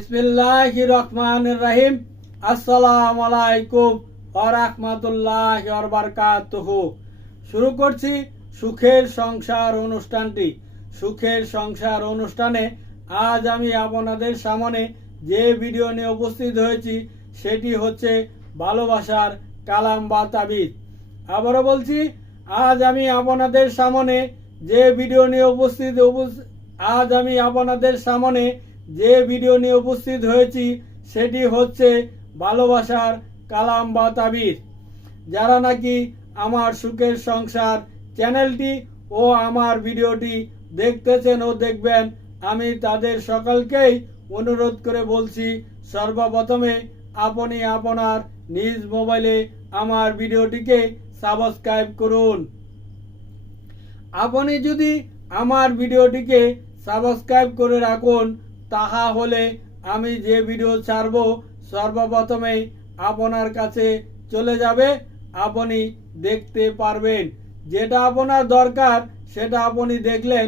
বিসমিল্লাহ রহমান রাহিম। আসসালাম আলাইকুম ওরহমতুল্লাহ বারকাতুহু। শুরু করছি সুখের সংসার অনুষ্ঠানটি। সুখের সংসার অনুষ্ঠানে আজ আমি আপনাদের সামনে যে ভিডিও নিয়ে উপস্থিত হয়েছি, সেটি হচ্ছে ভালোবাসার কালাম বা তাবিজ। আবারও বলছি, আজ আমি আপনাদের সামনে যে ভিডিও নিয়ে উপস্থিত উপস- আজ আমি আপনাদের সামনে যে ভিডিও নিয়ে উপস্থিত হয়েছি, সেটি হচ্ছে ভালোবাসার কালাম বা তাবির। যারা নাকি আমার সুখের সংসার চ্যানেলটি ও আমার ভিডিওটি দেখতেছেন ও দেখবেন, আমি তাদের সকলকেই অনুরোধ করে বলছি, সর্বপ্রথমে আপনি আপনার নিজ মোবাইলে আমার ভিডিওটিকে সাবস্ক্রাইব করুন। আপনি যদি আমার ভিডিওটিকে সাবস্ক্রাইব করে রাখুন তাহা হলে আমি যে ভিডিও ছাড়ব সর্বপ্রথমেই আপনার কাছে চলে যাবে। আপনি দেখতে পারবেন। যেটা আপনার দরকার, সেটা আপনি দেখলেন।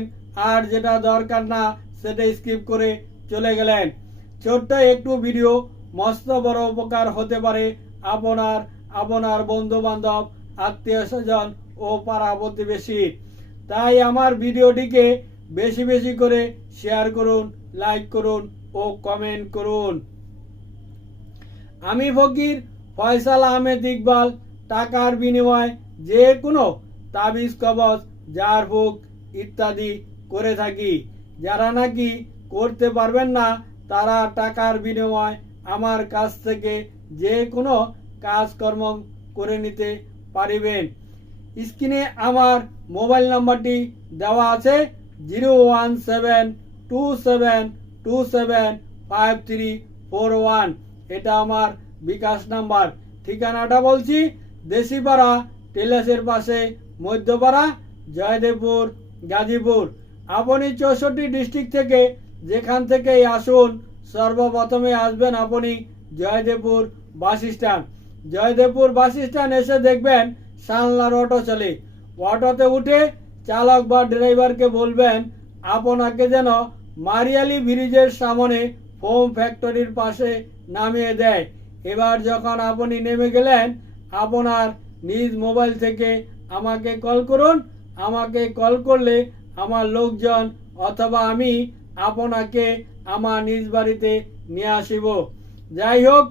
আর যেটা দরকার না, সেটা স্কিপ করে চলে গেলেন। ছোট্ট একটু ভিডিও, মস্ত বড় উপকার হতে পারে আপনার আপনার বন্ধু বান্ধব আত্মীয় স্বজন ও পাড়া প্রতিবেশী। তাই আমার ভিডিওটিকে বেশি বেশি করে শেয়ার করুন লাইক করুন ও কমেন্ট করুন। আমি ফকির ফয়সাল আহমেদ ইকবাল, টাকার বিনিময়ে যে কোনো তাবিজ, কবজ, জার বুক ইত্যাদি করে থাকি। যারা নাকি করতে পারবেন না, তারা টাকার বিনিময়ে আমার কাছ থেকে যে কোনো কাজকর্ম করে নিতে পারিবেন। স্ক্রিনে আমার মোবাইল নাম্বারটি দেওয়া আছে। Zero one seven two seven two seven five three four one. এটা আমার বিকাশ নাম্বার। ঠিকানাটা বলছি, দেশিপাড়া, টেলাসের পাশে মধ্যপাড়া, জয়দেবপুর, গাজীপুর। আপনি চৌষট্টি ডিস্ট্রিক্ট থেকে যেখান থেকেই আসুন, সর্বপ্রথমে আসবেন আপনি Joydebpur bus stand. Joydebpur bus stand এসে দেখবেন সানলার অটো চলে। অটোতে উঠে চালক বা ড্রাইভারকে বলবেন, আপনাকে যেন মারিয়ালি ব্রিজের সামনে ফোম ফ্যাক্টরির পাশে নামিয়ে দেয়। এবার যখন আপনি নেমে গেলেন, আপনার নিজ মোবাইল থেকে আমাকে কল করুন। আমাকে কল করলে আমার লোকজন অথবা আমি আপনাকে আমার নিজ বাড়িতে নিয়ে আসিব। যাই হোক,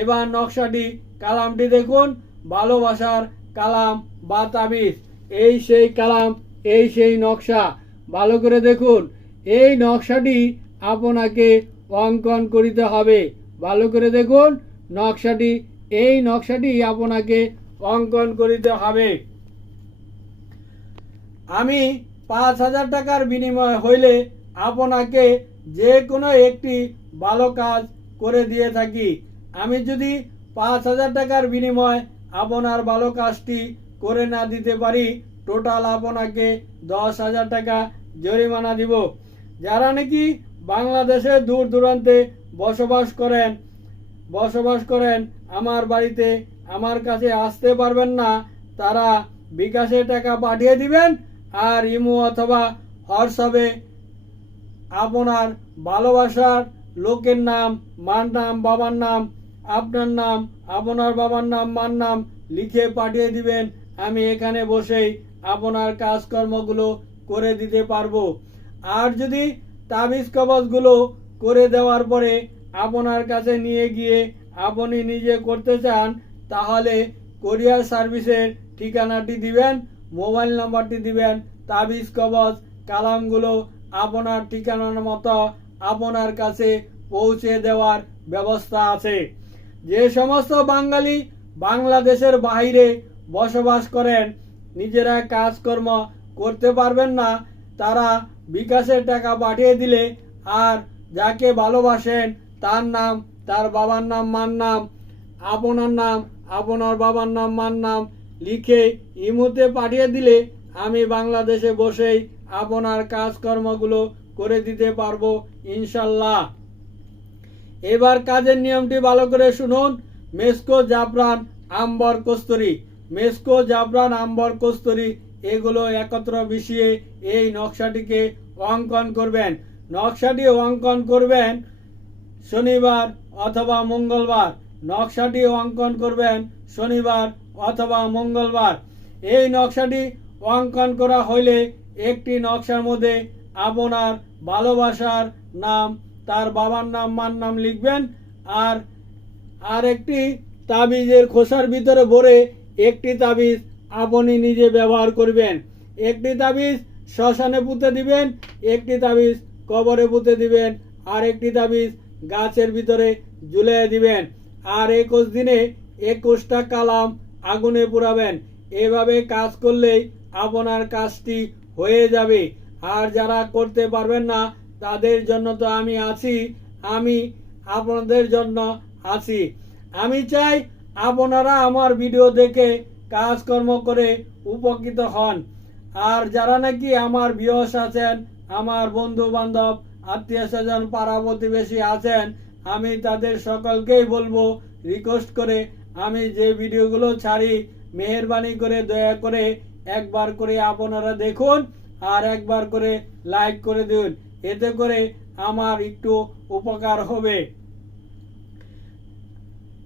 এবার নকশাটি কালামটি দেখুন। ভালোবাসার কালাম বা তাবিজ। এই সেই কালাম এই সেই নকশা। ভালো করে দেখুন, এই নকশাটি আপনাকে অঙ্কন করিতে হবে। ভালো করে দেখুন, নকশাটি, এই নকশাটি আপনাকে অঙ্কন করিতে হবে। আমি পাঁচ হাজার টাকার বিনিময় হইলে আপনাকে যে কোনো একটি ভালো কাজ করে দিয়ে থাকি। আমি যদি পাঁচ হাজার টাকার বিনিময় আপনার ভালো কাজটি করে না দিতে পারি টোটাল আপনাকে দশ হাজার টাকা জরিমানা দিব। যারা নাকি বাংলাদেশে দূর দূরান্তে বসবাস করেন বসবাস করেন, আমার বাড়িতে আমার কাছে আসতে পারবেন না, তারা বিকাশে টাকা পাঠিয়ে দিবেন আর ইমো অথবা হোয়াটসঅ্যাপে আপনার ভালোবাসার লোকের নাম, মার নাম, বাবার নাম, আপনার নাম, আপনার বাবার নাম, মার নাম লিখে পাঠিয়ে দিবেন। আমি এখানে বসেই আপনার কাজকর্মগুলো করে দিতে পারব। আর যদি তাবিজ কবজগুলো করে দেওয়ার পরে আপনার কাছে নিয়ে গিয়ে আপনি নিজে করতে চান, তাহলে কোরিয়ার সার্ভিসের ঠিকানাটি দিবেন মোবাইল নাম্বারটি দিবেন, তাবিজ কবজ কালামগুলো আপনার ঠিকানার মতো আপনার কাছে পৌঁছে দেওয়ার ব্যবস্থা আছে। যে সমস্ত বাঙালি বাংলাদেশের বাইরে বসবাস করেন নিজেরা কাজকর্ম করতে পারবেন না, তারা বিকাশের টাকা পাঠিয়ে দিলে আর যাকে ভালোবাসেন তার নাম, তার বাবার নাম, মার নাম, আপনার নাম, আপনার বাবার নাম, মার নাম লিখে ইমুতে পাঠিয়ে দিলে আমি বাংলাদেশে বসেই আপনার কাজকর্মগুলো করে দিতে পারব, ইনশাল্লাহ। এবার কাজের নিয়মটি ভালো করে শুনুন। মেসকো জাফরান আম্বর কস্তুরি। মেসকো জাফরান আম্বর, কস্তুরি এগুলো একত্র মিশিয়ে এই নকশাটিকে অঙ্কন করবেন। নকশাটি অঙ্কন করবেন শনিবার অথবা মঙ্গলবার। নকশাটি অঙ্কন করবেন শনিবার অথবা মঙ্গলবার। এই নকশাটি অঙ্কন করা হইলে একটি নকশার মধ্যে আপনার ভালোবাসার নাম, তার বাবার নাম, মার নাম লিখবেন আর আর একটি তাবিজের খোসার ভিতরে ভরে একটি তাবিজ আপনি নিজে ব্যবহার করবেন। একটি তাবিজ শ্মশানে পুঁতে দিবেন, একটি তাবিজ কবরে পুঁতে দিবেন, আর একটি তাবিজ গাছের ভিতরে ঝুলিয়ে দিবেন। আর একুশ দিনে একুশটা কালাম আগুনে পুরাবেন এভাবে কাজ করলেই আপনার কাজটি হয়ে যাবে। আর যারা করতে পারবেন না, তাদের জন্য তো আমি আছি, আমি আপনাদের জন্য আছি। আমি চাই আপনারা আমার ভিডিও দেখে কাজকর্ম করে উপকৃত হন। আর যারা নাকি আমার বিয়স আছেন, আমার বন্ধু বান্ধব আত্মীয় স্বজন পাড়া প্রতিবেশী আছেন, আমি তাদের সকলকেই বলব রিকোয়েস্ট করে আমি যে ভিডিওগুলো ছাড়ি, মেহরবানি করে, দয়া করে একবার করে আপনারা দেখুন আর একবার করে লাইক করে দিন। এতে করে আমার একটু উপকার হবে।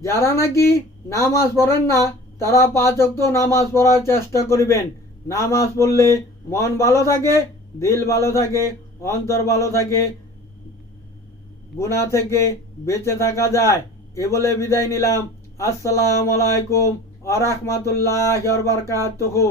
যারা নাকি নামাজ পড়েন না, তারা পাঁচ অক্ত নামাজ পড়ার চেষ্টা করিবেন। নামাজ পড়লে মন ভালো থাকে, দিল ভালো থাকে, অন্তর ভালো থাকে গুণা থেকে বেঁচে থাকা যায়। এ বলে বিদায় নিলাম। আসসালামু আলাইকুম আ রহমতুল্লাহ বারকাতুহু।